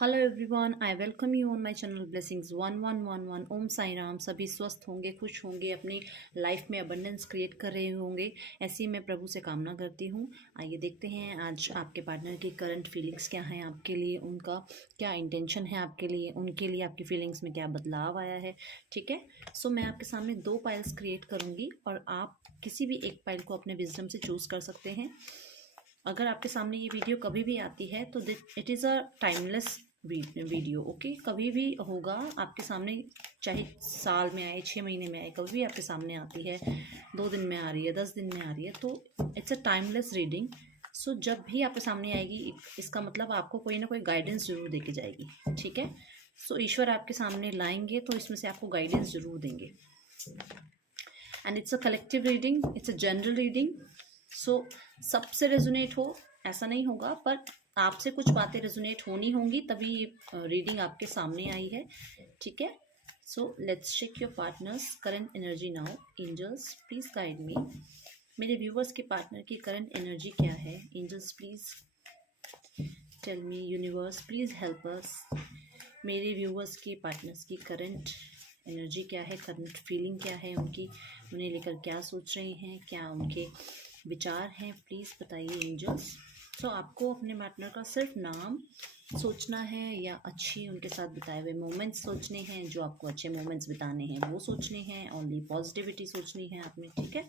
Hello everyone, I welcome you on my channel blessings 1111। ओम साई राम। सभी स्वस्थ होंगे, खुश होंगे, अपनी लाइफ में अबंडेंस क्रिएट कर रहे होंगे, ऐसी मैं प्रभु से कामना करती हूँ। आइए देखते हैं आज आपके पार्टनर की करंट फीलिंग्स क्या हैं आपके लिए, उनका क्या इंटेंशन है आपके लिए, उनके लिए आपकी फीलिंग्स में क्या बदलाव आया है। ठीक है, सो मैं आपके सामने दो पाइल्स क्रिएट करूँगी और आप किसी भी एक पाइल को अपने विजडम से चूज़ कर सकते हैं। अगर आपके सामने ये वीडियो कभी भी आती है तो it is a timeless video. Okay, कभी भी होगा आपके सामने, चाहे साल में आए, 6 महीने में आए, कभी भी आपके सामने आती है, 2 दिन में आ रही है, 10 दिन में आ रही है, तो इट्स अ टाइमलेस रीडिंग। सो जब भी आपके सामने आएगी, इसका मतलब आपको कोई ना कोई गाइडेंस जरूर दे के जाएगी। ठीक है, सो ईश्वर आपके सामने लाएंगे तो इसमें से आपको गाइडेंस जरूर देंगे। And it's a collective reading, it's a general reading. So सबसे रेजोनेट हो ऐसा नहीं होगा, पर आपसे कुछ बातें रेजोनेट होनी होंगी, तभी ये रीडिंग आपके सामने आई है। ठीक है, so let's check your partner's current energy now. Angels please guide me. मेरे व्यूवर्स के पार्टनर की करंट एनर्जी क्या है? Angels please tell me. Universe please help us. मेरे व्यूवर्स के पार्टनर्स की करंट एनर्जी क्या है, करंट फीलिंग क्या है उनकी, उन्हें लेकर क्या सोच रहे हैं, क्या उनके विचार हैं, प्लीज़ बताइए एंजल्स। सो आपको अपने पार्टनर का सिर्फ नाम सोचना है या अच्छी उनके साथ बिताए हुए मोमेंट्स सोचने हैं, जो आपको अच्छे मोमेंट्स बिताने हैं वो सोचने हैं, ओनली पॉजिटिविटी सोचनी है आपने। ठीक है,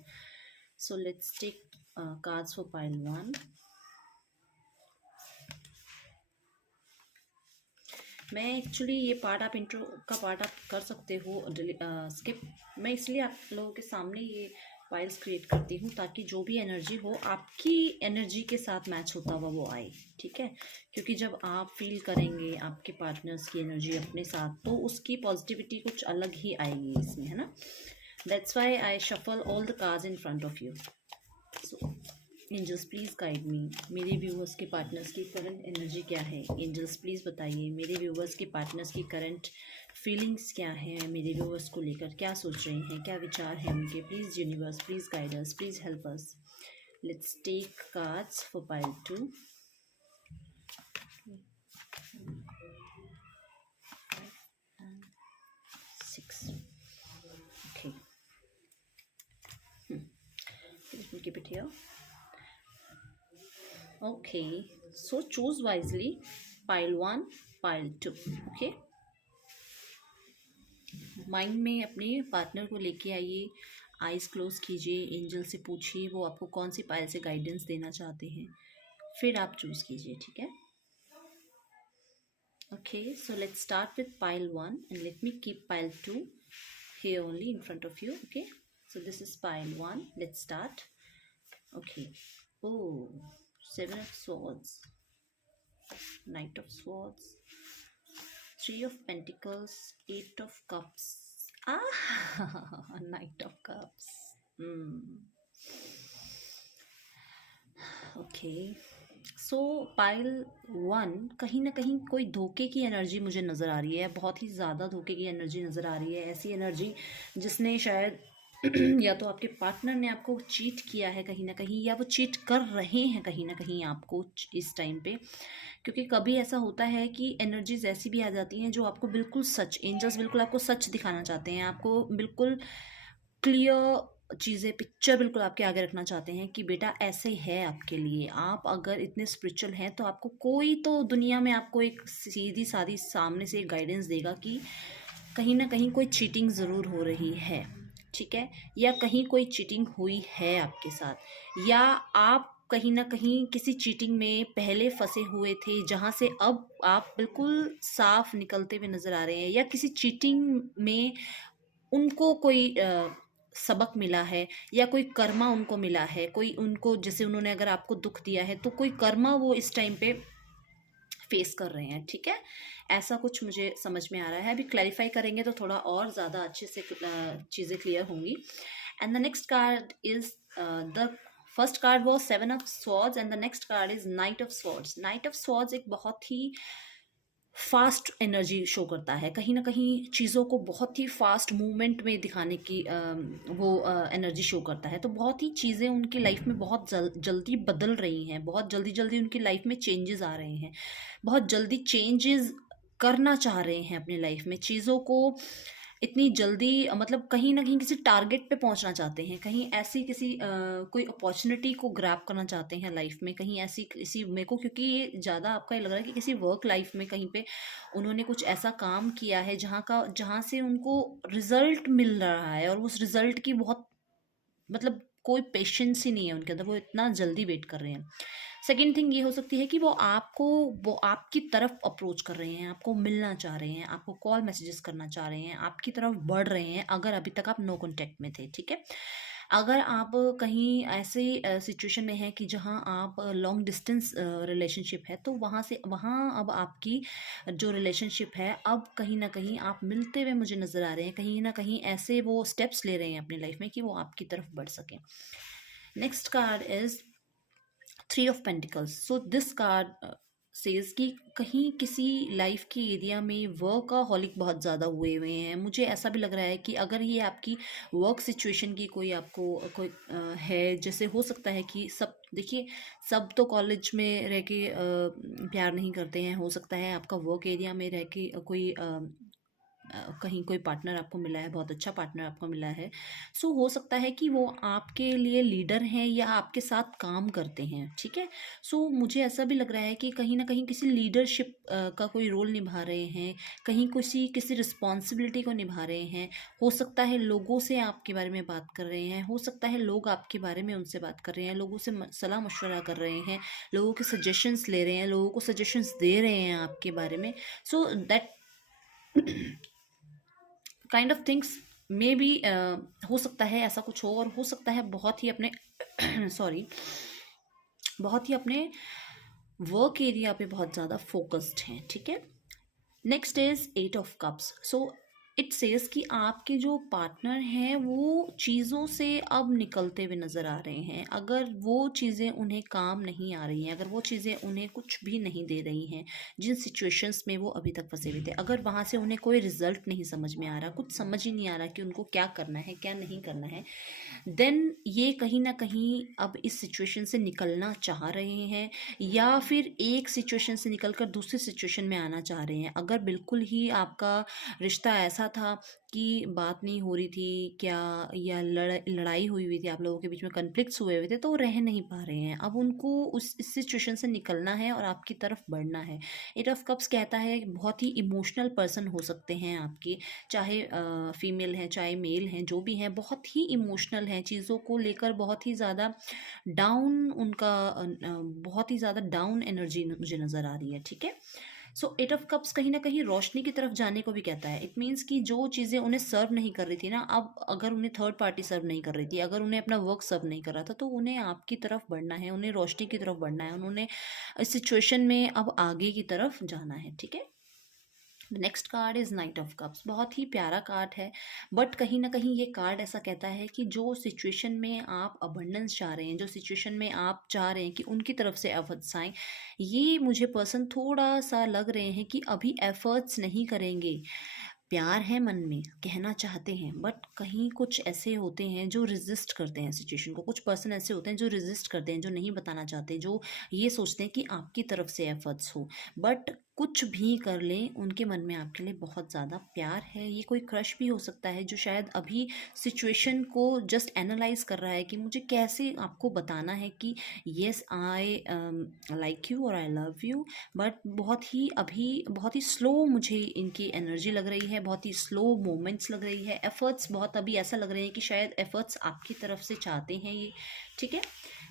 so let's take cards for pile 1। मैं एक्चुअली ये पार्ट, आप इंट्रो का पार्ट आप कर सकते हो स्किप। मैं इसलिए आप लोगों के सामने ये फाइल्स क्रिएट करती हूँ ताकि जो भी एनर्जी हो आपकी एनर्जी के साथ मैच होता हुआ वो आए। ठीक है, क्योंकि जब आप फील करेंगे आपके पार्टनर्स की एनर्जी अपने साथ, तो उसकी पॉजिटिविटी कुछ अलग ही आएगी इसमें, है ना। That's why I shuffle all the cards in front of you. So angels please guide me. मेरे व्यूवर्स के पार्टनर्स की करंट एनर्जी क्या है? एंजल्स प्लीज़ बताइए। मेरे व्यूवर्स के पार्टनर्स की करंट फीलिंग्स क्या है, मेरे व्यूवर्स को लेकर क्या सोच रहे हैं, क्या विचार हैं उनके। Please universe please guide us, please help us. Let's take cards for pile 2। Okay. Let me keep it here. Okay, so choose wisely. Pile 1, pile 2. Okay. Mind में अपने पार्टनर को लेके आइए, आइज़ क्लोज कीजिए, एंजल से पूछिए वो आपको कौन सी पाइल से गाइडेंस देना चाहते हैं, फिर आप चूज़ कीजिए। ठीक है, okay, so let's start with pile 1 and let me keep pile 2 here only in front of you. Okay, so this is pile 1. Let's start. Okay, oh, 7 of swords, knight of swords, 3 of pentacles, 8 of cups. Knight of cups. Okay, so pile 1, कहीं ना कहीं कोई धोखे की energy मुझे नज़र आ रही है, बहुत ही ज़्यादा धोखे की एनर्जी नज़र आ रही है। ऐसी एनर्जी जिसने शायद या तो आपके पार्टनर ने आपको चीट किया है कहीं ना कहीं, या वो चीट कर रहे हैं कहीं ना कहीं आपको इस टाइम पे। क्योंकि कभी ऐसा होता है कि एनर्जीज ऐसी भी आ जाती हैं जो आपको बिल्कुल सच, एंजल्स बिल्कुल आपको सच दिखाना चाहते हैं, आपको बिल्कुल क्लियर चीज़ें, पिक्चर बिल्कुल आपके आगे रखना चाहते हैं कि बेटा ऐसे है आपके लिए। आप अगर इतने स्पिरिचुअल हैं तो आपको कोई तो दुनिया में आपको एक सीधी सादी सामने से एक गाइडेंस देगा कि कहीं ना कहीं कोई चीटिंग ज़रूर हो रही है। ठीक है, या कहीं कोई चीटिंग हुई है आपके साथ, या आप कहीं ना कहीं किसी चीटिंग में पहले फंसे हुए थे जहाँ से अब आप बिल्कुल साफ निकलते हुए नज़र आ रहे हैं, या किसी चीटिंग में उनको कोई सबक मिला है, या कोई कर्मा उनको मिला है, कोई उनको, जैसे उन्होंने अगर आपको दुख दिया है तो कोई कर्मा वो इस टाइम पे फेस कर रहे हैं। ठीक है, ऐसा कुछ मुझे समझ में आ रहा है। अभी क्लैरिफाई करेंगे तो थोड़ा और ज़्यादा अच्छे से चीज़ें क्लियर होंगी। And the next card is the first card वो 7 of swords and the next card is night of swords. Night of swords एक बहुत ही फास्ट एनर्जी शो करता है, कहीं ना कहीं चीज़ों को बहुत ही फास्ट मूवमेंट में दिखाने की वो एनर्जी शो करता है। तो बहुत ही चीज़ें उनकी लाइफ में बहुत जल्दी बदल रही हैं, बहुत जल्दी जल्दी उनकी लाइफ में चेंजेस आ रहे हैं, बहुत जल्दी चेंजेस करना चाह रहे हैं अपनी लाइफ में चीज़ों को इतनी जल्दी, मतलब कहीं ना कहीं किसी टारगेट पे पहुंचना चाहते हैं, कहीं ऐसी किसी कोई अपॉर्चुनिटी को ग्रैब करना चाहते हैं लाइफ में, कहीं ऐसी किसी मेरे को, क्योंकि ये ज़्यादा आपका ये लग रहा है कि किसी वर्क लाइफ में कहीं पे उन्होंने कुछ ऐसा काम किया है जहाँ से उनको रिजल्ट मिल रहा है, और उस रिजल्ट की बहुत, मतलब कोई पेशेंस ही नहीं है उनके अंदर, वो इतना जल्दी वेट कर रहे हैं। सेकेंड थिंग ये हो सकती है कि वो आपकी तरफ अप्रोच कर रहे हैं, आपको मिलना चाह रहे हैं, आपको कॉल मैसेजेस करना चाह रहे हैं, आपकी तरफ बढ़ रहे हैं, अगर अभी तक आप नो कांटेक्ट में थे, ठीक है। अगर आप कहीं ऐसे सिचुएशन में हैं कि जहां आप लॉन्ग डिस्टेंस रिलेशनशिप है, तो वहां अब आपकी जो रिलेशनशिप है, अब कहीं ना कहीं आप मिलते हुए मुझे नज़र आ रहे हैं, कहीं ना कहीं ऐसे वो स्टेप्स ले रहे हैं अपनी लाइफ में कि वो आपकी तरफ बढ़ सकें। Next card is three of pentacles. So this card says कि कहीं किसी लाइफ के एरिया में वर्कaholic बहुत ज़्यादा हुए हुए हैं। मुझे ऐसा भी लग रहा है कि अगर ये आपकी वर्क सिचुएशन की कोई आपको कोई है, जैसे हो सकता है कि सब, देखिए सब तो कॉलेज में रह के प्यार नहीं करते हैं, हो सकता है आपका वर्क एरिया में रह के कोई कहीं कोई पार्टनर आपको मिला है, बहुत अच्छा पार्टनर आपको मिला है। सो हो सकता है कि वो आपके लिए लीडर हैं या आपके साथ काम करते हैं, ठीक है। सो मुझे ऐसा भी लग रहा है कि कहीं ना कहीं किसी लीडरशिप का कोई रोल निभा रहे हैं, कहीं किसी किसी रिस्पॉन्सिबिलिटी को निभा रहे हैं। हो सकता है लोगों से आपके बारे में बात कर रहे हैं, हो सकता है लोग आपके बारे में उनसे बात कर रहे हैं, लोगों से सलाह मशवरा कर रहे हैं, लोगों के सजेशंस ले रहे हैं, लोगों को सजेशंस दे रहे हैं आपके बारे में। So that kind of things may be हो सकता है ऐसा कुछ हो, और हो सकता है बहुत ही अपने सॉरी बहुत ही अपने वर्क एरिया पे बहुत ज़्यादा फोकस्ड हैं, ठीक है। Next is eight of cups. So it says कि आपके जो पार्टनर हैं वो चीज़ों से अब निकलते हुए नज़र आ रहे हैं। अगर वो चीज़ें उन्हें काम नहीं आ रही हैं, अगर वो चीज़ें उन्हें कुछ भी नहीं दे रही हैं, जिन सिचुएशंस में वो अभी तक फंसे हुए थे, अगर वहाँ से उन्हें कोई रिजल्ट नहीं समझ में आ रहा, कुछ समझ ही नहीं आ रहा कि उनको क्या करना है क्या नहीं करना है, देन ये कहीं ना कहीं अब इस सिचुएशन से निकलना चाह रहे हैं, या फिर एक सिचुएशन से निकलकर दूसरी सिचुएशन में आना चाह रहे हैं। अगर बिल्कुल ही आपका रिश्ता ऐसा था कि बात नहीं हो रही थी क्या, या लड़ाई हुई हुई थी, आप लोगों के बीच में कन्फ्लिक्ट्स हुए हुए थे, तो वो रह नहीं पा रहे हैं, अब उनको इस सिचुएशन से निकलना है और आपकी तरफ बढ़ना है। एट ऑफ कप्स कहता है बहुत ही इमोशनल पर्सन हो सकते हैं आपके, चाहे फीमेल हैं चाहे मेल हैं, जो भी हैं बहुत ही इमोशनल हैं, चीज़ों को लेकर बहुत ही ज़्यादा डाउन, उनका बहुत ही ज़्यादा डाउन एनर्जी मुझे नज़र आ रही है, ठीक है। सो एट ऑफ कप्स कहीं ना कहीं रोशनी की तरफ जाने को भी कहता है। इट मीन्स कि जो चीज़ें उन्हें सर्व नहीं कर रही थी ना, अब अगर उन्हें थर्ड पार्टी सर्व नहीं कर रही थी, अगर उन्हें अपना वर्क सर्व नहीं कर रहा था, तो उन्हें आपकी तरफ बढ़ना है, उन्हें रोशनी की तरफ बढ़ना है, उन्होंने इस सिचुएशन में अब आगे की तरफ जाना है, ठीक है। Next card is night of cups. बहुत ही प्यारा कार्ड है, बट कहीं ना कहीं ये कार्ड ऐसा कहता है कि जो सिचुएशन में आप अबंडेंस चाह रहे हैं, जो सिचुएशन में आप चाह रहे हैं कि उनकी तरफ से एफर्ट्स आएँ, ये मुझे पर्सन थोड़ा सा लग रहे हैं कि अभी एफर्ट्स नहीं करेंगे। प्यार है मन में, कहना चाहते हैं, बट कहीं कुछ ऐसे होते हैं जो रेजिस्ट करते हैं सिचुएशन को, कुछ पर्सन ऐसे होते हैं जो रेजिस्ट करते हैं, जो नहीं बताना चाहते, जो ये सोचते हैं कि आपकी तरफ से एफर्ट्स हो, बट कुछ भी कर लें उनके मन में आपके लिए बहुत ज़्यादा प्यार है। ये कोई क्रश भी हो सकता है जो शायद अभी सिचुएशन को जस्ट एनालाइज कर रहा है कि मुझे कैसे आपको बताना है कि येस आई लाइक यू और आई लव यू, बट बहुत ही स्लो मुझे इनकी एनर्जी लग रही है, बहुत ही स्लो मोमेंट्स लग रही है, एफर्ट्स बहुत अभी ऐसा लग रहे हैं कि शायद एफर्ट्स आपकी तरफ से चाहते हैं ये, ठीक है।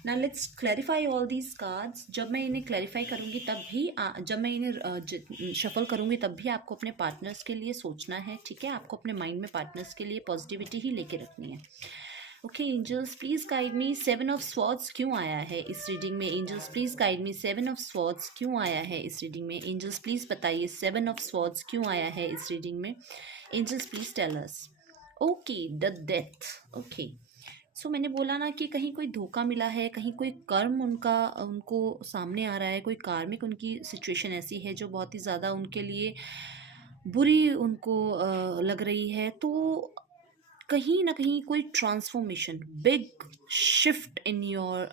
ना let's clarify all these cards. जब मैं इन्हें क्लैरिफाई करूँगी तब भी जब मैं इन्हें शफल करूँगी तब भी आपको अपने पार्टनर्स के लिए सोचना है, ठीक है। आपको अपने माइंड में पार्टनर्स के लिए पॉजिटिविटी ही लेके रखनी है। Okay angels please guide me, 7 of swords क्यों आया है इस रीडिंग में? Angels please guide me, 7 of swords क्यों आया है इस रीडिंग में? एंजल्स प्लीज बताइए 7 ऑफ स्वॉर्ड्स क्यों आया है इस रीडिंग में? Angels please tell us. Okay the death. Okay so मैंने बोला ना कि कहीं कोई धोखा मिला है, कहीं कोई कर्म उनको सामने आ रहा है, कोई कार्मिक उनकी सिचुएशन ऐसी है जो बहुत ही ज़्यादा उनके लिए बुरी उनको लग रही है। तो कहीं ना कहीं कोई transformation, big shift in your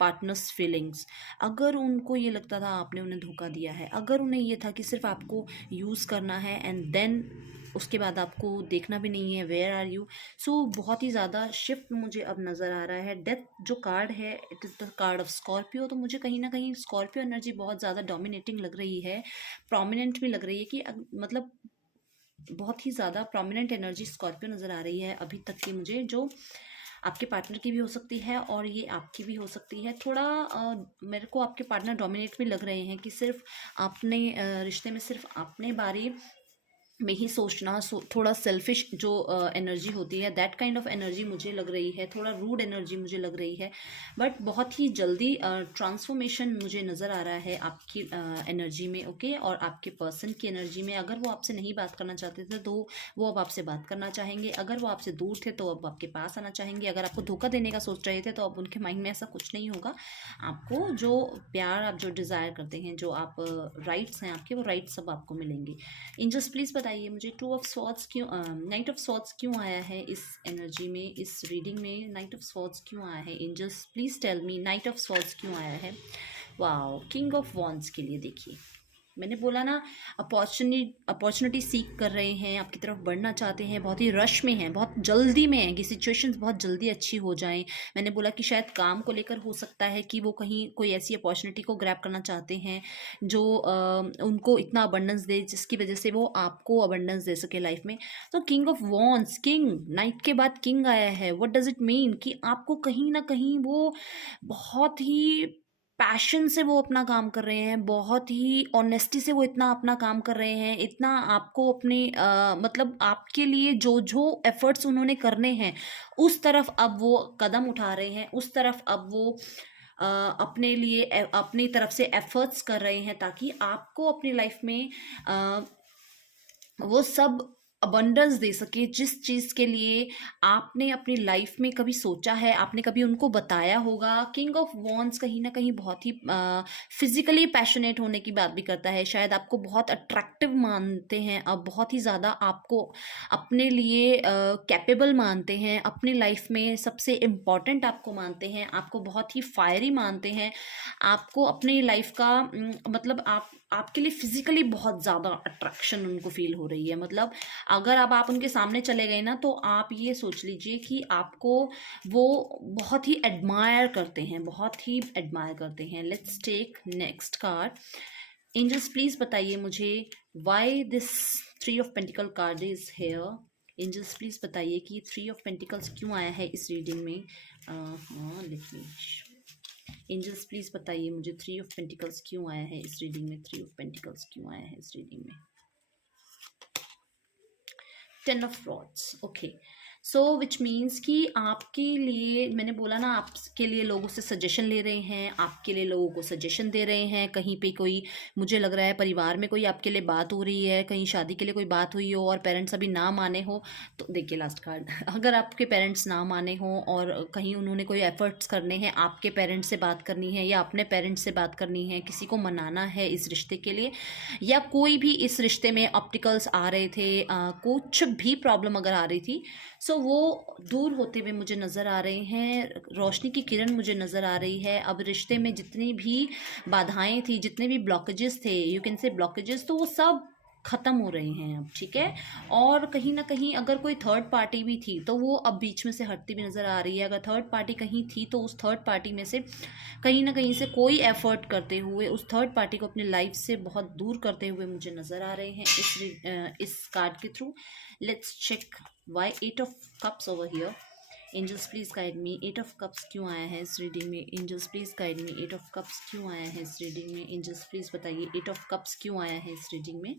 partners feelings. अगर उनको ये लगता था आपने उन्हें धोखा दिया है, अगर उन्हें ये था कि सिर्फ आपको यूज़ करना है एंड देन उसके बाद आपको देखना भी नहीं है वेयर आर यू, सो बहुत ही ज़्यादा शिफ्ट मुझे अब नज़र आ रहा है। डेथ जो कार्ड है, it is the card of Scorpio. तो मुझे कहीं ना कहीं स्कॉर्पियो एनर्जी बहुत ज़्यादा डोमिनेटिंग लग रही है, प्रोमिनेंट भी लग रही है कि मतलब बहुत ही ज़्यादा प्रोमिनेंट एनर्जी स्कॉर्पियो नज़र आ रही है अभी तक की मुझे, जो आपके पार्टनर की भी हो सकती है और ये आपकी भी हो सकती है। थोड़ा मेरे को आपके पार्टनर डोमिनेट भी लग रहे हैं कि सिर्फ आपने रिश्ते में सिर्फ अपने बारे में ही सोचना, थोड़ा सेल्फिश जो एनर्जी होती है, दैट काइंड ऑफ एनर्जी मुझे लग रही है, थोड़ा रूड एनर्जी मुझे लग रही है। बट बहुत ही जल्दी ट्रांसफॉर्मेशन मुझे नज़र आ रहा है आपकी एनर्जी में, ओके। और आपके पर्सन की एनर्जी में, अगर वो आपसे नहीं बात करना चाहते थे तो वो अब आपसे बात करना चाहेंगे, अगर वो आपसे दूर थे तो अब आपके पास आना चाहेंगे, अगर आपको धोखा देने का सोच रहे थे तो अब उनके माइंड में ऐसा कुछ नहीं होगा। आपको जो प्यार, आप जो डिज़ायर करते हैं, जो आप राइट्स हैं आपके, वो राइट्स सब आपको मिलेंगे। एंजल्स प्लीज़ बताइए मुझे टू ऑफ स्वॉर्ड्स क्यों, नाइट ऑफ स्वॉर्ड्स क्यों आया है इस एनर्जी में, इस रीडिंग में नाइट ऑफ स्वॉर्ड्स क्यों आया है। Angels please tell me knight of swords क्यों आया है। वाओ, किंग ऑफ वॉन्ड्स के लिए देखिए, मैंने बोला ना, अपॉर्चुनिटी सीख कर रहे हैं, आपकी तरफ बढ़ना चाहते हैं, बहुत ही रश में हैं, बहुत जल्दी में हैं कि सिचुएशंस बहुत जल्दी अच्छी हो जाएं। मैंने बोला कि शायद काम को लेकर हो सकता है कि वो कहीं कोई ऐसी अपॉर्चुनिटी को ग्रैब करना चाहते हैं जो उनको इतना अबंडेंस दे जिसकी वजह से वो आपको अबंडेंस दे सके लाइफ में। तो king of wands, king, night के बाद किंग आया है। व्हाट डज इट मीन कि आपको कहीं ना कहीं वो बहुत ही पैशन से वो अपना काम कर रहे हैं, बहुत ही ऑनेस्टी से वो इतना अपना काम कर रहे हैं, इतना आपको अपने मतलब आपके लिए जो जो एफर्ट्स उन्होंने करने हैं उस तरफ अब वो कदम उठा रहे हैं, उस तरफ अब वो अपने लिए अपनी तरफ से एफर्ट्स कर रहे हैं ताकि आपको अपनी लाइफ में वो सब अबंडेंस दे सके, जिस चीज़ के लिए आपने अपनी लाइफ में कभी सोचा है, आपने कभी उनको बताया होगा। किंग ऑफ वॉन्ड्स कहीं ना कहीं बहुत ही फिजिकली पैशनेट होने की बात भी करता है, शायद आपको बहुत अट्रैक्टिव मानते हैं, अब बहुत ही ज़्यादा आपको अपने लिए कैपेबल मानते हैं, अपनी लाइफ में सबसे इम्पॉर्टेंट आपको मानते हैं, आपको बहुत ही फायरी मानते हैं, आपको अपनी लाइफ का मतलब आपके लिए फिजिकली बहुत ज़्यादा अट्रैक्शन उनको फील हो रही है। मतलब अगर अब आप उनके सामने चले गए ना तो आप ये सोच लीजिए कि आपको वो बहुत ही एडमायर करते हैं, बहुत ही एडमायर करते हैं। Let's take next card. Angels please बताइए मुझे why this 3 of pentacle card is here. Angels please बताइए कि 3 ऑफ पेंटिकल्स क्यों आया है इस रीडिंग में। लेट मी, एंजल्स प्लीज़ बताइए मुझे 3 ऑफ पेंटिकल्स क्यों आया है इस रीडिंग में, 3 ऑफ पेंटिकल्स क्यों आया है इस रीडिंग में। 10 of rods, okay. So which means कि आपके लिए, मैंने बोला ना, आपके लिए लोगों से सजेशन ले रहे हैं, आपके लिए लोगों को सजेशन दे रहे हैं। कहीं पे कोई, मुझे लग रहा है परिवार में कोई आपके लिए बात हो रही है, कहीं शादी के लिए कोई बात हुई हो और पेरेंट्स अभी ना माने हो तो देखिए लास्ट कार्ड अगर आपके पेरेंट्स ना माने हो और कहीं उन्होंने कोई एफर्ट्स करने हैं, आपके पेरेंट्स से बात करनी है या अपने पेरेंट्स से बात करनी है, किसी को मनाना है इस रिश्ते के लिए, या कोई भी इस रिश्ते में ऑब्स्टिकल्स आ रहे थे, कुछ भी प्रॉब्लम अगर आ रही थी, सो वो दूर होते हुए मुझे नज़र आ रहे हैं, रोशनी की किरण मुझे नज़र आ रही है। अब रिश्ते में जितनी भी बाधाएं थी, जितने भी ब्लॉकेजेस थे, यू कैन से ब्लॉकेजेस, तो वो सब ख़त्म हो रहे हैं अब, ठीक है। और कहीं ना कहीं अगर कोई थर्ड पार्टी भी थी तो वो अब बीच में से हटती भी नज़र आ रही है। अगर थर्ड पार्टी कहीं थी तो उस थर्ड पार्टी में से कहीं ना कहीं से कोई एफर्ट करते हुए उस थर्ड पार्टी को अपनी लाइफ से बहुत दूर करते हुए मुझे नज़र आ रहे हैं इस कार्ड के थ्रू। Let's check why 8 of cups over here. Angels please guide me, 8 of cups क्यों आया है इस रीडिंग में। Angels please guide me, 8 of cups क्यों आया है इस रीडिंग में। एंजल्स प्लीज़ बताइए 8 ऑफ कप्स क्यों आया है इस रीडिंग में।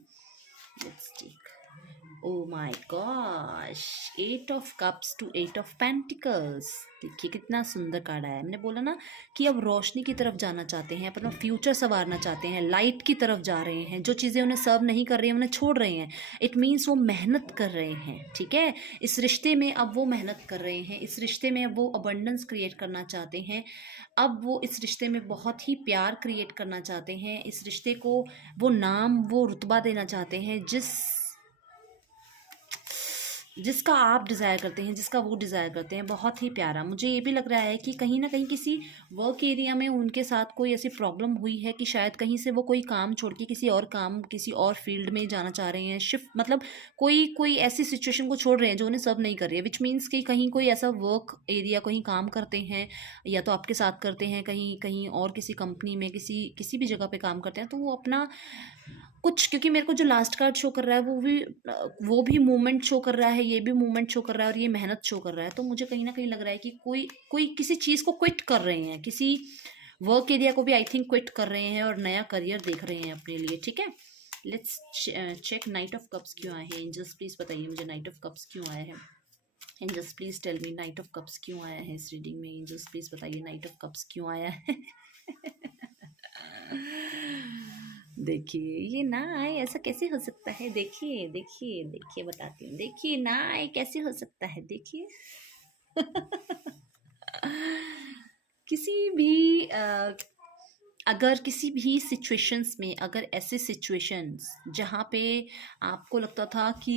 Let's take oh my gosh, 8 of Cups to 8 of Pentacles। देखिए कितना सुंदर कार्ड आया है। मैंने बोला ना कि अब रोशनी की तरफ जाना चाहते हैं, अपना फ्यूचर संवारना चाहते हैं, लाइट की तरफ जा रहे हैं। जो चीज़ें उन्हें सर्व नहीं कर रही हैं उन्हें छोड़ रहे हैं। इट मीन्स वो मेहनत कर रहे हैं, ठीक है। इस रिश्ते में अब वो मेहनत कर रहे हैं, इस रिश्ते में अब वो अबंडेंस क्रिएट करना चाहते हैं। अब वो इस रिश्ते में बहुत ही प्यार क्रिएट करना चाहते हैं। इस रिश्ते को वो नाम, वो रुतबा देना चाहते हैं जिसका आप डिज़ायर करते हैं, जिसका वो डिज़ायर करते हैं। बहुत ही प्यारा। मुझे ये भी लग रहा है कि कहीं ना कहीं किसी वर्क एरिया में उनके साथ कोई ऐसी प्रॉब्लम हुई है कि शायद कहीं से वो कोई काम छोड़ के किसी और काम, किसी और फील्ड में जाना चाह रहे हैं, शिफ्ट, मतलब कोई कोई ऐसी सिचुएशन को छोड़ रहे हैं जो उन्हें सर्व नहीं कर रही है। विच मीन्स कि कहीं कोई ऐसा वर्क एरिया, कहीं काम करते हैं या तो आपके साथ करते हैं, कहीं कहीं और किसी कंपनी में, किसी किसी भी जगह पे काम करते हैं, तो वो अपना कुछ, क्योंकि मेरे को जो लास्ट कार्ड शो कर रहा है वो भी मूवमेंट शो कर रहा है, ये भी मूवमेंट शो कर रहा है और ये मेहनत शो कर रहा है। तो मुझे कहीं ना कहीं लग रहा है कि कोई कोई किसी चीज़ को क्विट कर रहे हैं, किसी वर्क एरिया को भी आई थिंक क्विट कर रहे हैं और नया करियर देख रहे हैं अपने लिए, ठीक है। Let's check knight of cups क्यों आए हैं। एंजल्स प्लीज बताइए मुझे नाइट ऑफ कप्स क्यों आया है। Angels please tell me knight of cups क्यों आया है इस रीडिंग में। एंजल्स प्लीज बताइए नाइट ऑफ कप्स क्यों आया है। देखिए ये ना आए, ऐसा कैसे हो सकता है। देखिए देखिए देखिए बताती हूँ। देखिए ना आए कैसे हो सकता है, देखिए। किसी भी अगर किसी भी सिचुएशंस में, अगर ऐसे सिचुएशंस जहाँ पे आपको लगता था कि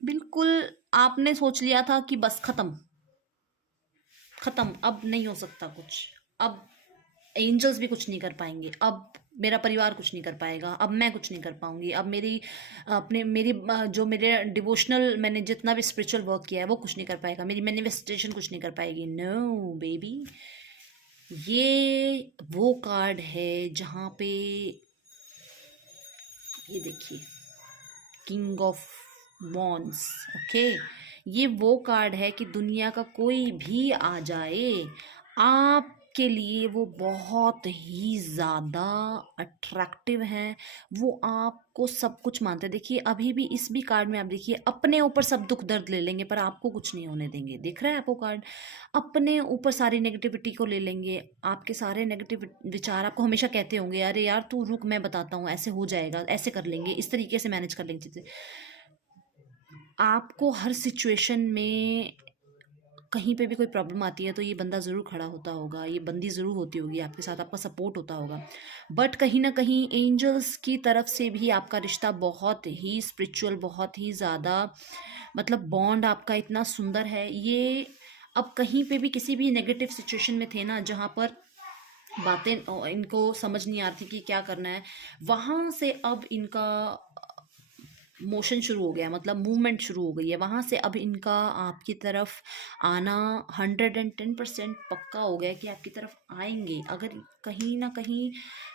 बिल्कुल आपने सोच लिया था कि बस खत्म खत्म, अब नहीं हो सकता कुछ, अब एंजल्स भी कुछ नहीं कर पाएंगे, अब मेरा परिवार कुछ नहीं कर पाएगा, अब मैं कुछ नहीं कर पाऊंगी, अब जो मेरे डिवोशनल, मैंने जितना भी स्पिरिचुअल वर्क किया है वो कुछ नहीं कर पाएगा, मेरी मैनिफेस्टेशन कुछ नहीं कर पाएगी। नो बेबी, ये वो कार्ड है जहाँ पे, ये देखिए, किंग ऑफ वॉन्ड्स, ओके। ये वो कार्ड है कि दुनिया का कोई भी आ जाए, आपके लिए वो बहुत ही ज़्यादा अट्रैक्टिव हैं, वो आपको सब कुछ मानते हैं। देखिए अभी भी इस भी कार्ड में आप देखिए, अपने ऊपर सब दुख दर्द ले लेंगे पर आपको कुछ नहीं होने देंगे। दिख रहा है आपको कार्ड, अपने ऊपर सारी नेगेटिविटी को ले लेंगे, आपके सारे नेगेटिव विचार आपको हमेशा कहते होंगे अरे यार तू रुक, मैं बताता हूँ, ऐसे हो जाएगा, ऐसे कर लेंगे, इस तरीके से मैनेज कर लेंगे चीज़ें। आपको हर सिचुएशन में कहीं पे भी कोई प्रॉब्लम आती है तो ये बंदा ज़रूर खड़ा होता होगा, ये बंदी ज़रूर होती होगी आपके साथ, आपका सपोर्ट होता होगा। बट कहीं ना कहीं एंजल्स की तरफ से भी आपका रिश्ता बहुत ही स्पिरिचुअल, बहुत ही ज़्यादा, मतलब बॉन्ड आपका इतना सुंदर है। ये अब कहीं पे भी किसी भी नेगेटिव सिचुएशन में थे ना, जहाँ पर बातें इनको समझ नहीं आती कि क्या करना है, वहाँ से अब इनका मोशन शुरू हो गया, मतलब मूवमेंट शुरू हो गई है। वहाँ से अब इनका आपकी तरफ आना 110% पक्का हो गया कि आपकी तरफ आएंगे। अगर कहीं ना कहीं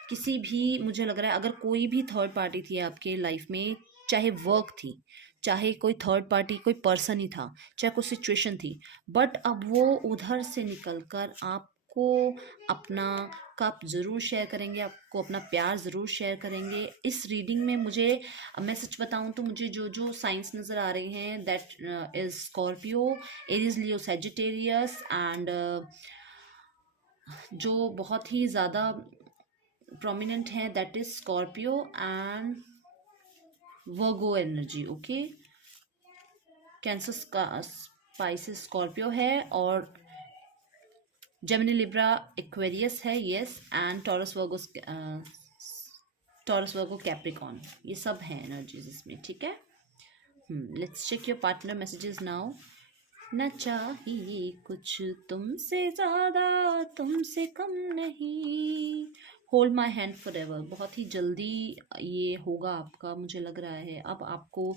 किसी भी, मुझे लग रहा है अगर कोई भी थर्ड पार्टी थी आपके लाइफ में, चाहे वर्क थी, चाहे कोई थर्ड पार्टी, कोई पर्सन ही था, चाहे कोई सिचुएशन थी, बट अब वो उधर से निकल कर आपको अपना कप ज़रूर शेयर करेंगे, आपको अपना प्यार ज़रूर शेयर करेंगे। इस रीडिंग में मुझे, मैं सच बताऊं तो मुझे जो जो साइंस नज़र आ रहे हैं, that is Scorpio, Aries, Leo, Sagittarius and जो बहुत ही ज़्यादा प्रोमिनेंट हैं that is Scorpio and Virgo energy, okay. Cancer का स्पाइसिस स्कॉर्पियो है और जेमिनी, लिब्रा, एक्वेरियस है, yes, and Taurus Virgo Capricorn, ये सब हैं एनर्जीज इसमें, ठीक है। Let's check your partner messages now. न चाहिए कुछ तुमसे ज़्यादा, तुमसे कम नहीं, hold my hand for ever. बहुत ही जल्दी ये होगा आपका, मुझे लग रहा है। अब आपको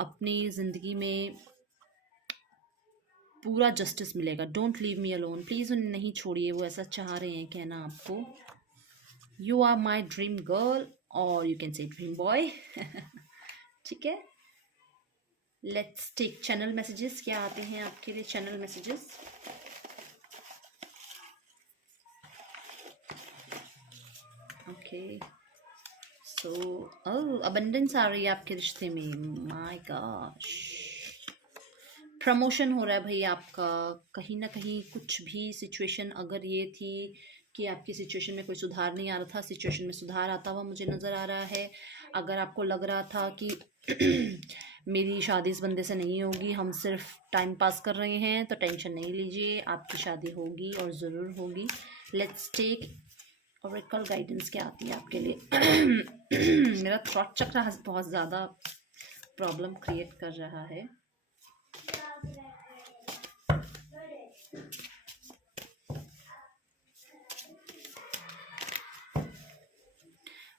अपनी ज़िंदगी में पूरा जस्टिस मिलेगा। Don't leave me alone, please उन्हें नहीं छोड़िए, वो ऐसा चाह रहे हैं कहना आपको। You are my dream girl और you can say dream boy. ठीक है, लेट्स टेक चैनल मैसेजेस। क्या आते हैं आपके लिए चैनल मैसेजेस? ओके, सो अबंडेंस आ रही है आपके रिश्ते में, माय गॉश। प्रमोशन हो रहा है भाई आपका, कहीं ना कहीं कुछ भी सिचुएशन अगर ये थी कि आपकी सिचुएशन में कोई सुधार नहीं आ रहा था, सिचुएशन में सुधार आता हुआ मुझे नज़र आ रहा है। अगर आपको लग रहा था कि मेरी शादी इस बंदे से नहीं होगी, हम सिर्फ टाइम पास कर रहे हैं, तो टेंशन नहीं लीजिए, आपकी शादी होगी और ज़रूर होगी। लेट्स टेक ऑरेकल गाइडेंस क्या आती है आपके लिए। मेरा थ्रॉट चक्र बहुत ज़्यादा प्रॉब्लम क्रिएट कर रहा है।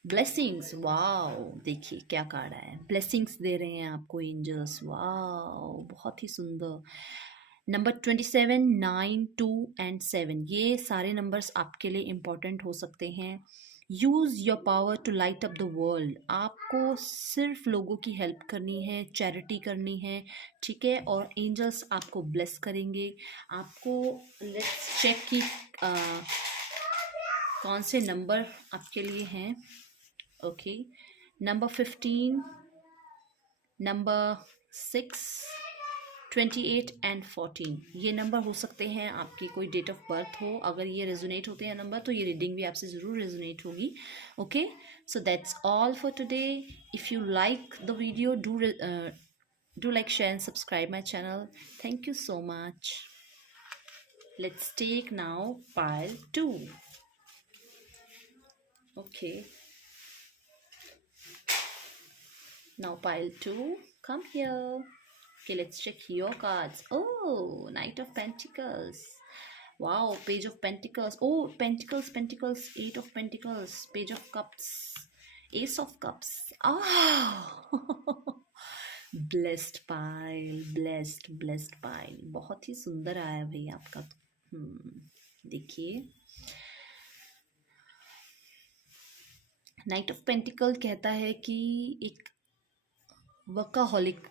ब्लेसिंग्स, वाओ, देखिए क्या कार्ड आया है, ब्लेसिंग्स दे रहे हैं आपको एंजल्स, वाओ बहुत ही सुंदर। नंबर 27, 9, 2 एंड 7, ये सारे नंबर्स आपके लिए इम्पॉर्टेंट हो सकते हैं। Use your power to light up the world, आपको सिर्फ लोगों की हेल्प करनी है, चैरिटी करनी है, ठीक है, और एंजल्स आपको ब्लेस करेंगे। आपको लेट्स चेक कि कौन से नंबर आपके लिए हैं। ओके, नंबर 15, नंबर 6, 28 एंड 14, ये नंबर हो सकते हैं आपकी कोई डेट ऑफ बर्थ हो। अगर ये रेजोनेट होते हैं नंबर, तो ये रीडिंग भी आपसे ज़रूर रेजोनेट होगी। Okay, so that's all for today. If you like the video, do like, share and subscribe my channel. Thank you so much. Let's take now pile 2. Okay, now pile 2, come here. Okay, let's check your cards. Oh, Knight of Pentacles. Wow, Page of Pentacles. Oh, Pentacles, Pentacles, Eight of Pentacles, Page of Cups, Ace of Cups. Ah! Blessed pile, blessed pile. बहुत ही सुंदर आया भाई आपका। देखिए, night of pentacle कहता है कि एक वर्काहॉलिक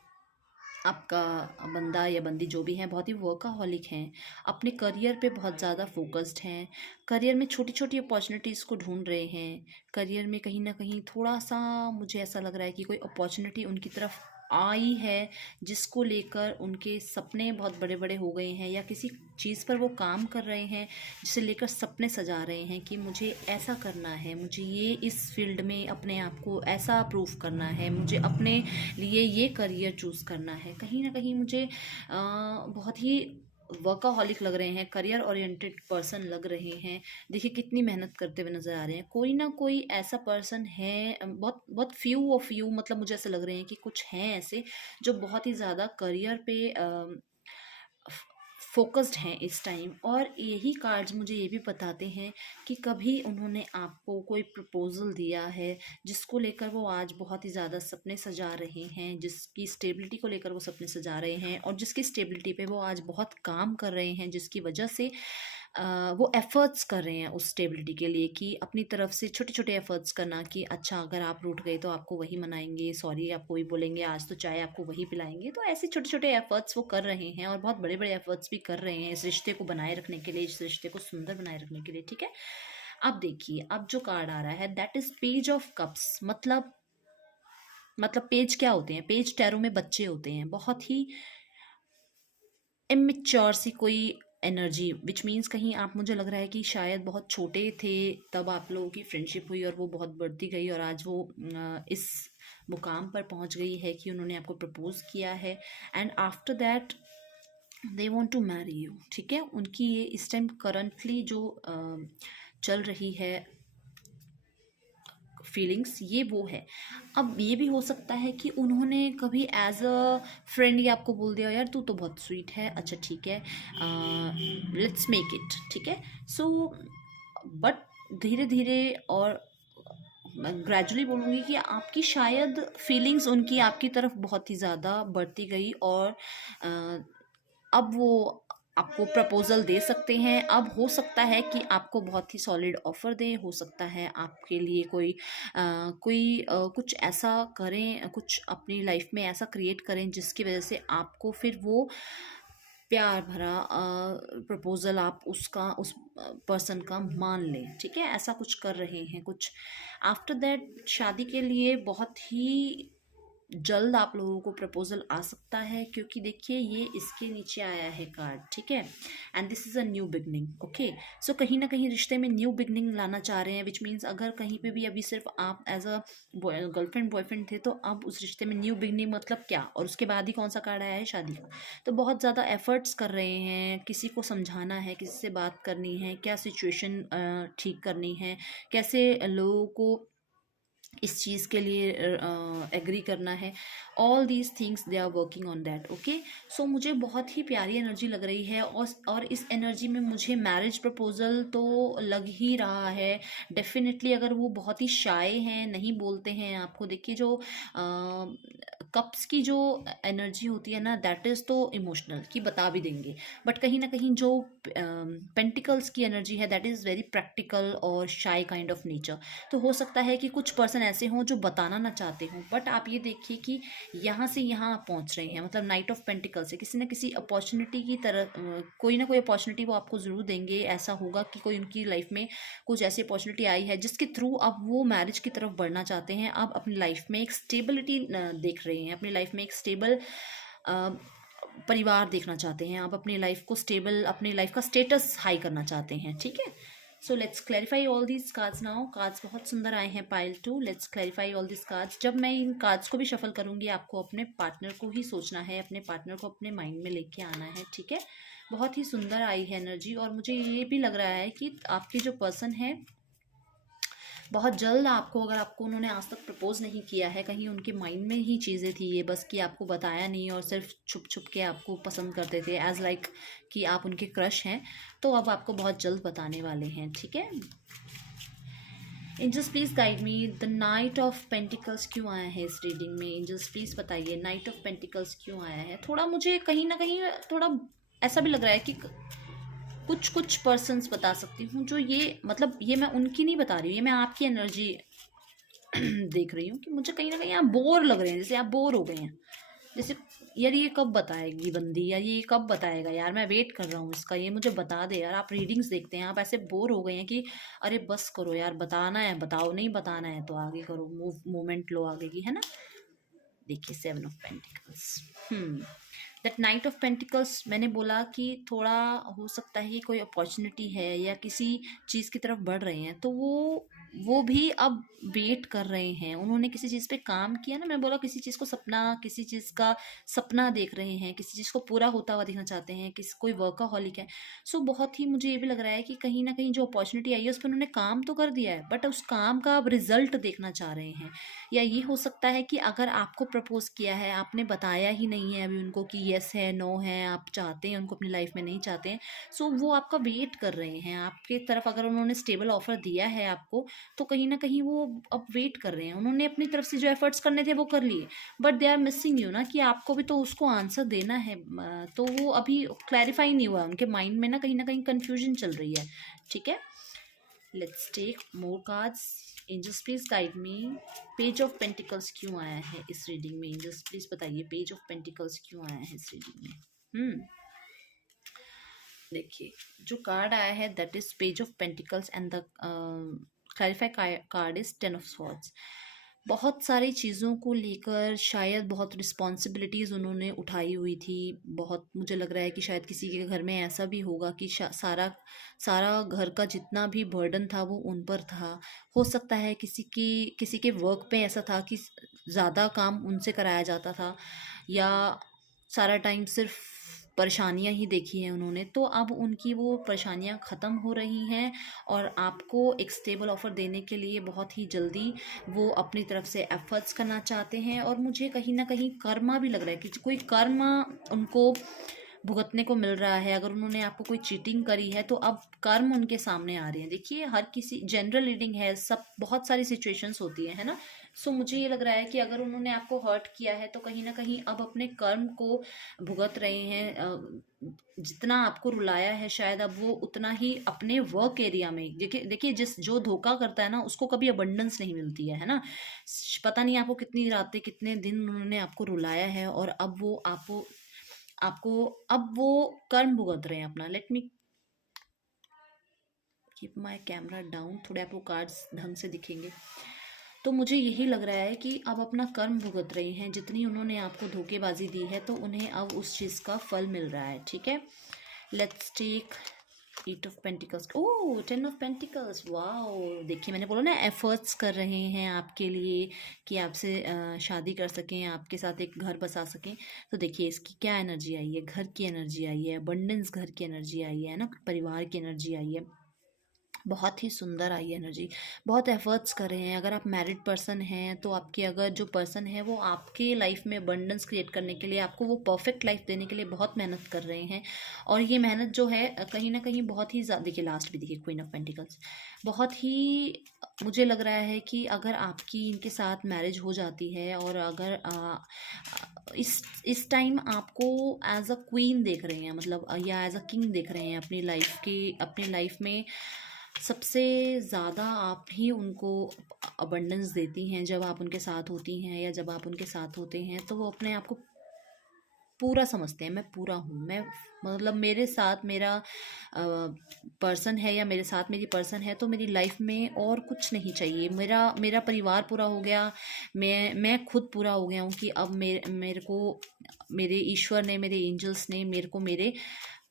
आपका बंदा या बंदी जो भी है, बहुत ही वर्काहॉलिक हैं, अपने करियर पे बहुत ज़्यादा फोकस्ड हैं, करियर में छोटी छोटी अपॉर्चुनिटीज़ को ढूंढ रहे हैं, करियर में कहीं ना कहीं थोड़ा सा मुझे ऐसा लग रहा है कि कोई अपॉर्चुनिटी उनकी तरफ आई है, जिसको लेकर उनके सपने बहुत बड़े बड़े हो गए हैं, या किसी चीज़ पर वो काम कर रहे हैं जिसे लेकर सपने सजा रहे हैं कि मुझे ऐसा करना है, मुझे ये इस फील्ड में अपने आप को ऐसा प्रूव करना है, मुझे अपने लिए ये करियर चूज़ करना है। कहीं ना कहीं मुझे बहुत ही वर्काहॉलिक लग रहे हैं, करियर ओरिएंटेड पर्सन लग रहे हैं। देखिए कितनी मेहनत करते हुए नज़र आ रहे हैं। कोई ना कोई ऐसा पर्सन है, बहुत बहुत फ्यू ऑफ यू, मतलब मुझे ऐसा लग रहे हैं कि कुछ हैं ऐसे जो बहुत ही ज़्यादा करियर पे फोकस्ड हैं इस टाइम। और यही कार्ड्स मुझे ये भी बताते हैं कि कभी उन्होंने आपको कोई प्रपोज़ल दिया है जिसको लेकर वो आज बहुत ही ज़्यादा सपने सजा रहे हैं, जिसकी स्टेबिलिटी को लेकर वो सपने सजा रहे हैं, और जिसकी स्टेबिलिटी पे वो आज बहुत काम कर रहे हैं, जिसकी वजह से वो एफ़र्ट्स कर रहे हैं उस स्टेबिलिटी के लिए, कि अपनी तरफ से छोटे छोटे एफ़र्ट्स करना कि अच्छा अगर आप रूठ गए तो आपको वही मनाएंगे, सॉरी आपको वही बोलेंगे, आज तो चाय आपको वही पिलाएंगे। तो ऐसे छोटे छोटे एफ़र्ट्स वो कर रहे हैं, और बहुत बड़े बड़े एफ़र्ट्स भी कर रहे हैं इस रिश्ते को बनाए रखने के लिए, इस रिश्ते को सुंदर बनाए रखने के लिए, ठीक है। अब देखिए, अब जो कार्ड आ रहा है that is page of cups. मतलब पेज क्या होते हैं? पेज टैरो में बच्चे होते हैं, बहुत ही इमेच्योर सी कोई एनर्जी, विच मीन्स कहीं आप, मुझे लग रहा है कि शायद बहुत छोटे थे तब आप लोगों की फ्रेंडशिप हुई और वो बहुत बढ़ती गई, और आज वो इस मुकाम पर पहुंच गई है कि उन्होंने आपको प्रपोज किया है, and after that they want to marry you, ठीक है। उनकी ये इस टाइम करंटली जो चल रही है फीलिंग्स, ये वो है। अब ये भी हो सकता है कि उन्होंने कभी एज अ फ्रेंड ही आपको बोल दिया, यार तू तो बहुत स्वीट है, अच्छा ठीक है, लेट्स मेक इट, ठीक है। सो बट धीरे धीरे और मैं ग्रेजुअली बोलूँगी कि आपकी शायद फीलिंग्स उनकी आपकी तरफ बहुत ही ज़्यादा बढ़ती गई, और अब वो आपको प्रपोज़ल दे सकते हैं। अब हो सकता है कि आपको बहुत ही सॉलिड ऑफ़र दें, हो सकता है आपके लिए कुछ ऐसा करें, कुछ अपनी लाइफ में ऐसा क्रिएट करें जिसकी वजह से आपको फिर वो प्यार भरा प्रपोजल आप उसका उस पर्सन का मान लें, ठीक है, ऐसा कुछ कर रहे हैं कुछ। आफ्टर दैट शादी के लिए बहुत ही जल्द आप लोगों को प्रपोजल आ सकता है, क्योंकि देखिए ये इसके नीचे आया है कार्ड, ठीक है, and this is a new beginning. Okay, so कहीं ना कहीं रिश्ते में न्यू बिगनिंग लाना चाह रहे हैं, विच मीन्स अगर कहीं पे भी अभी सिर्फ आप एज अ गर्लफ्रेंड बॉयफ्रेंड थे, तो अब उस रिश्ते में न्यू बिगनिंग मतलब क्या, और उसके बाद ही कौन सा कार्ड आया है, शादी का। तो बहुत ज़्यादा एफर्ट्स कर रहे हैं, किसी को समझाना है, किसी से बात करनी है, क्या सिचुएशन ठीक करनी है, कैसे लोगों को इस चीज़ के लिए एग्री करना है। All these things they are working on that. Okay, so मुझे बहुत ही प्यारी एनर्जी लग रही है, और इस एनर्जी में मुझे मैरिज प्रपोजल तो लग ही रहा है डेफिनेटली। अगर वो बहुत ही शाय हैं, नहीं बोलते हैं आपको, देखिए जो कप्स की जो एनर्जी होती है ना, दैट इज़ तो इमोशनल कि बता भी देंगे, बट कहीं ना कहीं जो पेंटिकल्स की एनर्जी है दैट इज़ वेरी प्रैक्टिकल और शाय काइंड ऑफ नेचर। तो हो सकता है कि कुछ पर्सन ऐसे हों जो बताना ना चाहते हों, बट आप ये देखिए कि यहाँ से यहाँ आप पहुँच रहे हैं, मतलब नाइट ऑफ पेंटिकल से किसी न किसी अपॉर्चुनिटी की तरह कोई ना कोई अपॉर्चुनिटी वो आपको ज़रूर देंगे। ऐसा होगा कि कोई उनकी लाइफ में कुछ ऐसी अपॉर्चुनिटी आई है जिसके थ्रू अब वो मैरिज की तरफ बढ़ना चाहते हैं। अब अपनी लाइफ में एक स्टेबिलिटी देख रहे हैं, अपनी लाइफ में एक स्टेबल परिवार देखना चाहते हैं, आप अपनी लाइफ को स्टेबल, अपनी लाइफ का स्टेटस हाई करना चाहते हैं, ठीक है। So let's clarify all these cards now. Cards बहुत सुंदर आए हैं pile two. Let's clarify all these cards. जब मैं इन कार्ड्स को भी शफल करूंगी, आपको अपने पार्टनर को ही सोचना है, अपने पार्टनर को अपने माइंड में लेके आना है, ठीक है। बहुत ही सुंदर आई है एनर्जी, और मुझे ये भी लग रहा है कि आपके जो पर्सन है बहुत जल्द आपको, अगर आपको उन्होंने आज तक प्रपोज नहीं किया है, कहीं उनके माइंड में ही चीज़ें थी ये, बस कि आपको बताया नहीं और सिर्फ छुप छुप के आपको पसंद करते थे, एज लाइक कि आप उनके क्रश हैं, तो अब आपको बहुत जल्द बताने वाले हैं, ठीक है। Angels please guide me, the knight of pentacles क्यों आया है इस रीडिंग में? एंजल्स प्लीज बताइए नाइट ऑफ पेंटिकल्स क्यों आया है। थोड़ा मुझे कहीं ना कहीं थोड़ा ऐसा भी लग रहा है कि कुछ कुछ पर्सन्स बता सकती हूँ जो ये, मतलब ये मैं उनकी नहीं बता रही हूँ, ये मैं आपकी एनर्जी देख रही हूँ कि मुझे कहीं ना कहीं आप बोर लग रहे हैं, जैसे आप बोर हो गए हैं, जैसे यार ये कब बताएगी बंदी, यार ये कब बताएगा, यार मैं वेट कर रहा हूँ इसका, ये मुझे बता दे यार। आप रीडिंग्स देखते हैं, आप ऐसे बोर हो गए हैं कि अरे बस करो यार, बताना है बताओ, नहीं बताना है तो आगे करो, मूवमेंट लो आगे की, है ना। देखिए 7 of pentacles, that night of pentacles, मैंने बोला कि थोड़ा हो सकता है कि कोई अपॉर्चुनिटी है या किसी चीज़ की तरफ बढ़ रहे हैं, तो वो भी अब वेट कर रहे हैं। उन्होंने किसी चीज़ पे काम किया ना, मैं बोला किसी चीज़ को सपना, किसी चीज़ का सपना देख रहे हैं, किसी चीज़ को पूरा होता हुआ देखना चाहते हैं, कोई वर्काहॉलिक है। सो बहुत ही मुझे ये भी लग रहा है कि कहीं ना कहीं जो अपॉर्चुनिटी आई है उस पर उन्होंने काम तो कर दिया है, बट उस काम का अब रिजल्ट देखना चाह रहे हैं। या ये हो सकता है कि अगर आपको प्रपोज किया है, आपने बताया ही नहीं है अभी उनको कि येस है नो है, आप चाहते हैं उनको अपनी लाइफ में नहीं चाहते हैं, सो वो आपका वेट कर रहे हैं आपके तरफ। अगर उन्होंने स्टेबल ऑफर दिया है आपको, तो कहीं ना कहीं वो अब वेट कर रहे हैं। उन्होंने अपनी तरफ से जो एफर्ट्स करने थे वो कर लिए, but they are missing you ना, कि आपको भी तो उसको आंसर देना है। तो वो अभी क्लैरिफाई नहीं हुआ, उनके माइंड में ना कहीं कन्फ्यूजन चल रही है, ठीक है। Let's take more cards. Angels please guide me, page of pentacles क्यों आया है इस रीडिंग में? एंजल्स प्लीज बताइए पेज ऑफ पेंटिकल्स क्यों आया है इस रीडिंग में। देखिए जो कार्ड आया है that is page of pentacles, and the clarify card is 10 of swords. बहुत सारी चीज़ों को लेकर शायद बहुत रिस्पॉन्सिबिलिटीज़ उन्होंने उठाई हुई थी। बहुत मुझे लग रहा है कि शायद किसी के घर में ऐसा भी होगा कि सारा सारा घर का जितना भी बर्डन था वो उन पर था। हो सकता है किसी के वर्क पे ऐसा था कि ज़्यादा काम उनसे कराया जाता था, या सारा टाइम सिर्फ परेशानियां ही देखी हैं उन्होंने, तो अब उनकी वो परेशानियां ख़त्म हो रही हैं, और आपको एक स्टेबल ऑफ़र देने के लिए बहुत ही जल्दी वो अपनी तरफ से एफर्ट्स करना चाहते हैं। और मुझे कहीं ना कहीं कर्मा भी लग रहा है कि कोई कर्मा उनको भुगतने को मिल रहा है। अगर उन्होंने आपको कोई चीटिंग करी है तो अब कर्म उनके सामने आ रहे हैं। देखिए हर किसी, जनरल रीडिंग है, सब बहुत सारी सिचुएशंस होती है ना। सो मुझे ये लग रहा है कि अगर उन्होंने आपको हर्ट किया है तो कहीं ना कहीं अब अपने कर्म को भुगत रहे हैं। जितना आपको रुलाया है शायद अब वो उतना ही अपने वर्क एरिया में, देखिए देखिए जिस जो धोखा करता है ना उसको कभी अबंडेंस नहीं मिलती है ना। पता नहीं आपको कितनी रातें कितने दिन उन्होंने आपको रुलाया है, और अब वो आपको आपको अब वो कर्म भुगत रहे हैं अपना। Let me keep my camera down, थोड़े आपको कार्ड्स ढंग से दिखेंगे। तो मुझे यही लग रहा है कि अब अपना कर्म भुगत रही हैं, जितनी उन्होंने आपको धोखेबाजी दी है तो उन्हें अब उस चीज़ का फल मिल रहा है, ठीक है। Let's take eight of pentacles. Oh, 10 of pentacles, wow. देखिए, मैंने बोला ना, एफर्ट्स कर रहे हैं आपके लिए कि आपसे शादी कर सकें, आपके साथ एक घर बसा सकें। तो देखिए इसकी क्या एनर्जी आई है, घर की एनर्जी आई है, अबंडेंस घर की एनर्जी आई है ना, परिवार की एनर्जी आई है। बहुत ही सुंदर आई एनर्जी। बहुत एफर्ट्स कर रहे हैं। अगर आप मैरिड पर्सन हैं तो आपके अगर जो पर्सन है वो आपके लाइफ में अबंडेंस क्रिएट करने के लिए, आपको वो परफेक्ट लाइफ देने के लिए बहुत मेहनत कर रहे हैं। और ये मेहनत जो है कहीं ना कहीं बहुत ही ज़्यादा, देखिए लास्ट भी देखिए क्वीन ऑफ पेंटिकल्स, बहुत ही मुझे लग रहा है कि अगर आपकी इनके साथ मैरिज हो जाती है और अगर इस टाइम आपको एज अ क्वीन देख रहे हैं, मतलब या एज अ किंग देख रहे हैं अपनी लाइफ की, अपनी लाइफ में सबसे ज़्यादा आप ही उनको अबंडेंस देती हैं जब आप उनके साथ होती हैं, या जब आप उनके साथ होते हैं तो वो अपने आप को पूरा समझते हैं। मैं पूरा हूँ, मैं मतलब मेरे साथ मेरा पर्सन है या मेरे साथ मेरी पर्सन है तो मेरी लाइफ में और कुछ नहीं चाहिए। मेरा मेरा परिवार पूरा हो गया, मैं खुद पूरा हो गया हूँ कि अब मेरे को मेरे ईश्वर ने, मेरे एंजल्स ने मेरे को मेरे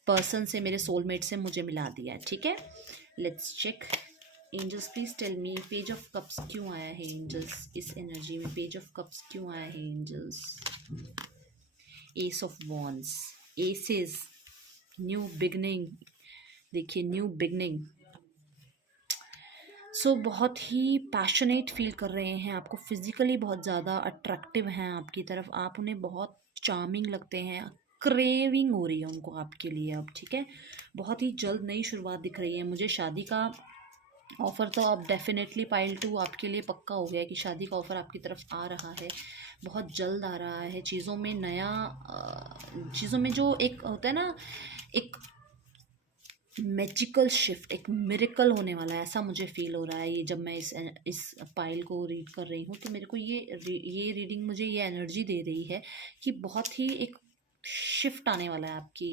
पर्सन से, मेरे सोलमेट से मुझे मिला दिया है, ठीक है। Let's check. Angels please tell me, page of cups क्यों आया है एंजल्स इस एनर्जी में, पेज ऑफ कप्स क्यों आया है angels. Ace of wands, aces, new beginning, देखिए न्यू बिगनिंग। सो बहुत ही पैशनेट फील कर रहे हैं, आपको फिजिकली बहुत ज़्यादा अट्रैक्टिव हैं आपकी तरफ, आप उन्हें बहुत चार्मिंग लगते हैं, क्रेविंग हो रही है उनको आपके लिए अब, ठीक है। बहुत ही जल्द नई शुरुआत दिख रही है मुझे। शादी का ऑफ़र तो अब डेफिनेटली पाइल 2 आपके लिए पक्का हो गया है कि शादी का ऑफ़र आपकी तरफ आ रहा है, बहुत जल्द आ रहा है। चीज़ों में नया चीज़ों में जो एक होता है ना, एक मैजिकल शिफ्ट, एक मिरेकल होने वाला है, ऐसा मुझे फील हो रहा है। ये जब मैं इस पाइल को रीड कर रही हूँ तो मेरे को ये रीडिंग मुझे ये एनर्जी दे रही है कि बहुत ही एक शिफ्ट आने वाला है आपकी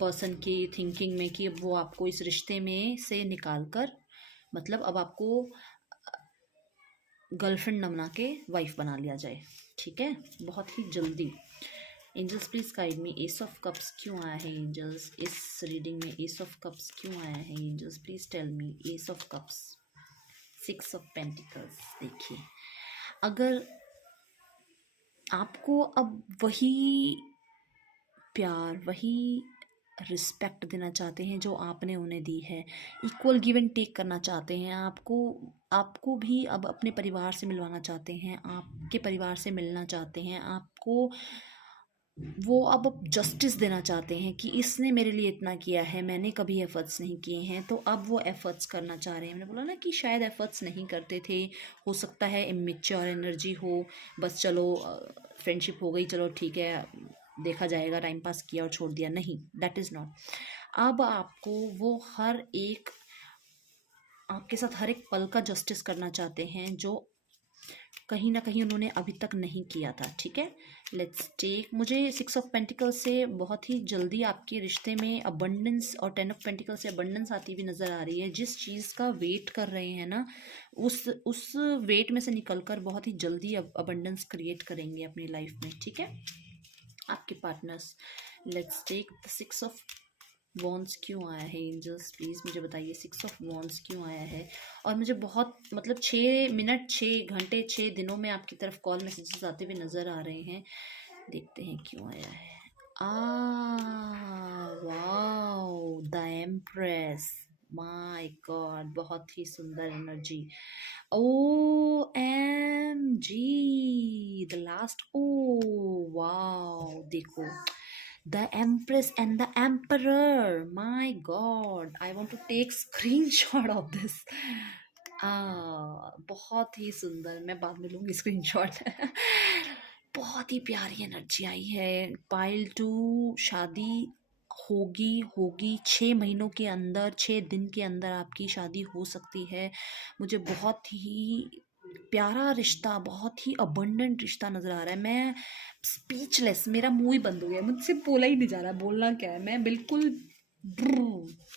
पर्सन की थिंकिंग में, कि अब वो आपको इस रिश्ते में से निकाल कर, मतलब अब आपको गर्लफ्रेंड न बना के वाइफ बना लिया जाए, ठीक है, बहुत ही जल्दी। Angels please guide me, ace of cups क्यों आया है एंजल्स इस रीडिंग में, एस ऑफ कप्स क्यों आया है angels please tell me, ace of cups, 6 of pentacles. देखिए, अगर आपको अब वही प्यार, वही रिस्पेक्ट देना चाहते हैं जो आपने उन्हें दी है, इक्वल गिव एंड टेक करना चाहते हैं, आपको भी अब अपने परिवार से मिलवाना चाहते हैं, आपके परिवार से मिलना चाहते हैं, आपको वो अब जस्टिस देना चाहते हैं कि इसने मेरे लिए इतना किया है, मैंने कभी एफर्ट्स नहीं किए हैं, तो अब वो एफर्ट्स करना चाह रहे हैं। मैंने बोला ना कि शायद एफर्ट्स नहीं करते थे, हो सकता है इमेच्योर एनर्जी हो, बस चलो फ्रेंडशिप हो गई, चलो ठीक है, देखा जाएगा, टाइम पास किया और छोड़ दिया, नहीं, दैट इज़ नॉट। अब आपको वो हर एक, आपके साथ हर एक पल का जस्टिस करना चाहते हैं जो कहीं ना कहीं उन्होंने अभी तक नहीं किया था, ठीक है। लेट्स टेक, मुझे 6 ऑफ पेंटिकल्स से बहुत ही जल्दी आपके रिश्ते में अबंडेंस, और 10 ऑफ पेंटिकल्स से अबंडेंस आती हुई नज़र आ रही है। जिस चीज़ का वेट कर रहे हैं ना, उस वेट में से निकलकर बहुत ही जल्दी अबंडेंस क्रिएट करेंगे अपनी लाइफ में, ठीक है, आपके partners. Let's take the 6 of wands क्यों आया है एंजल्स प्लीज़ मुझे बताइए, 6 ऑफ वॉन्ड्स क्यों आया है। और मुझे बहुत, मतलब 6 मिनट, 6 घंटे, 6 दिनों में आपकी तरफ कॉल मैसेजेस आते हुए नज़र आ रहे हैं। देखते हैं क्यों आया है। Wow, the empress, my god, बहुत ही सुंदर energy. O M G, the last, oh wow, देखो, the empress and the emperor, my god, I want to take screenshot of this। बहुत ही सुंदर, मैं बाद में लूँगी स्क्रीनशॉट। बहुत ही प्यारी एनर्जी आई है। पाइल 2 शादी होगी होगी 6 महीनों के अंदर, 6 दिन के अंदर आपकी शादी हो सकती है। मुझे बहुत ही प्यारा रिश्ता, बहुत ही अबंडेंट रिश्ता नज़र आ रहा है। मैं स्पीचलेस, मेरा मुंह ही बंद हो गया, मुझसे बोला ही नहीं जा रहा, बोलना क्या है, मैं बिल्कुल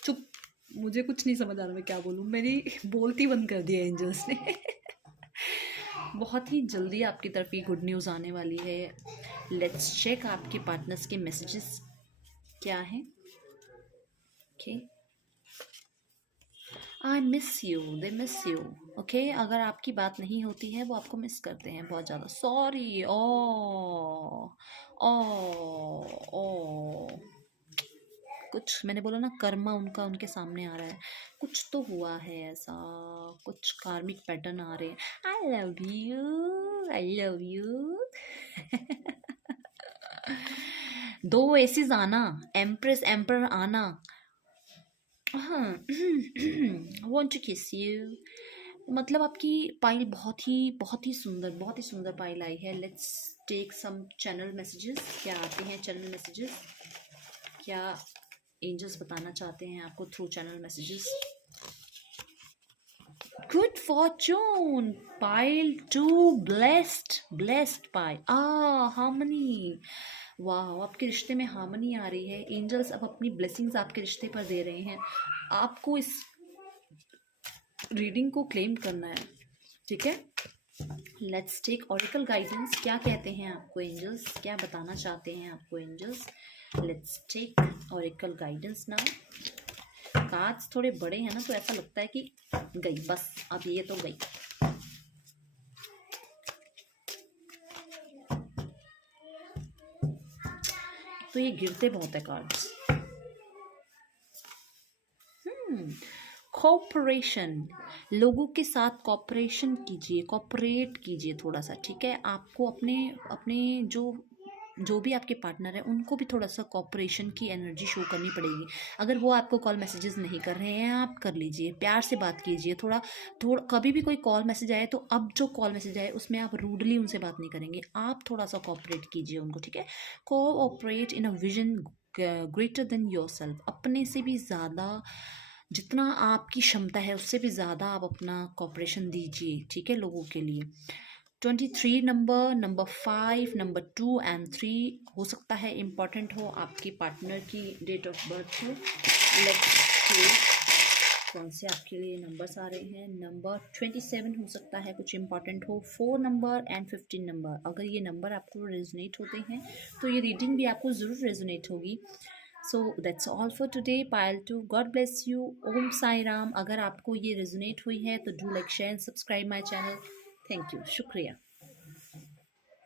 चुप, मुझे कुछ नहीं समझ आ रहा मैं क्या बोलूँ, मेरी बोलती बंद कर दिया एंजल्स ने। बहुत ही जल्दी आपकी तरफ ये गुड न्यूज़ आने वाली है। लेट्स चेक आपके पार्टनर्स के मैसेजेस क्या हैं। Okay, I miss you, they miss you. Okay, अगर आपकी बात नहीं होती है वो आपको मिस करते हैं बहुत ज़्यादा। सॉरी, ओ ओ, कुछ मैंने बोला ना, कर्मा उनका उनके सामने आ रहा है, कुछ तो हुआ है ऐसा, कुछ कार्मिक पैटर्न आ रहे हैं। I love you, I love you. दो एसिस आना, एम्प्रेस एम्पर आना, हाँ। वांट टू किस यू, मतलब आपकी पाइल बहुत ही सुंदर, बहुत ही सुंदर पाइल आई है। Let's take some channel messages, क्या आते हैं चैनल मैसेजेस, क्या एंजल्स बताना चाहते हैं आपको through channel messages. Good Fortune, pile 2, blessed pile, harmony, वाह, आपके रिश्ते में हार्मनी आ रही है। एंजल्स अब अपनी ब्लेसिंग्स आपके रिश्ते पर दे रहे हैं, आपको इस रीडिंग को क्लेम करना है, ठीक है। लेट्स टेक ऑरिकल गाइडेंस, क्या कहते हैं आपको एंजल्स, क्या बताना चाहते हैं आपको angels. Let's take oracle guidance now. Cards थोड़े बड़े हैं ना, तो ऐसा लगता है कि गई बस, अब ये तो गई। तो ये गिरते बहुत है कार्ड्स। कॉपरेशन, लोगों के साथ कॉपरेशन कीजिए, कॉपरेट कीजिए थोड़ा सा, ठीक है। आपको अपने अपने जो भी आपके पार्टनर है उनको भी थोड़ा सा कॉपरेशन की एनर्जी शो करनी पड़ेगी। अगर वो आपको कॉल मैसेजेस नहीं कर रहे हैं, आप कर लीजिए, प्यार से बात कीजिए, थोड़ा थोड़ा कभी भी कोई कॉल मैसेज आए तो अब जो कॉल मैसेज आए उसमें आप रूडली उनसे बात नहीं करेंगे, आप थोड़ा सा कॉपरेट कीजिए उनको, ठीक है। Cooperate in a vision greater than yourself, अपने से भी ज़्यादा, जितना आपकी क्षमता है उससे भी ज़्यादा आप अपना कॉपरेशन दीजिए, ठीक है, लोगों के लिए। 23 नंबर, नंबर 5, नंबर 2 एंड 3 हो सकता है इम्पॉर्टेंट हो, आपके पार्टनर की डेट ऑफ बर्थ हो। लेट्स सी कौन से आपके लिए नंबर्स आ रहे हैं। नंबर 27 हो सकता है कुछ इम्पॉर्टेंट हो, 4 नंबर एंड 15 नंबर। अगर ये नंबर आपको रेजोनेट होते हैं तो ये रीडिंग भी आपको ज़रूर रेजोनेट होगी। So that's all for today, Payal 2, God bless you, Om Sai Ram. अगर आपको ये रेजोनेट हुई है तो do like, share and subscribe my channel. Thank you, शुक्रिया।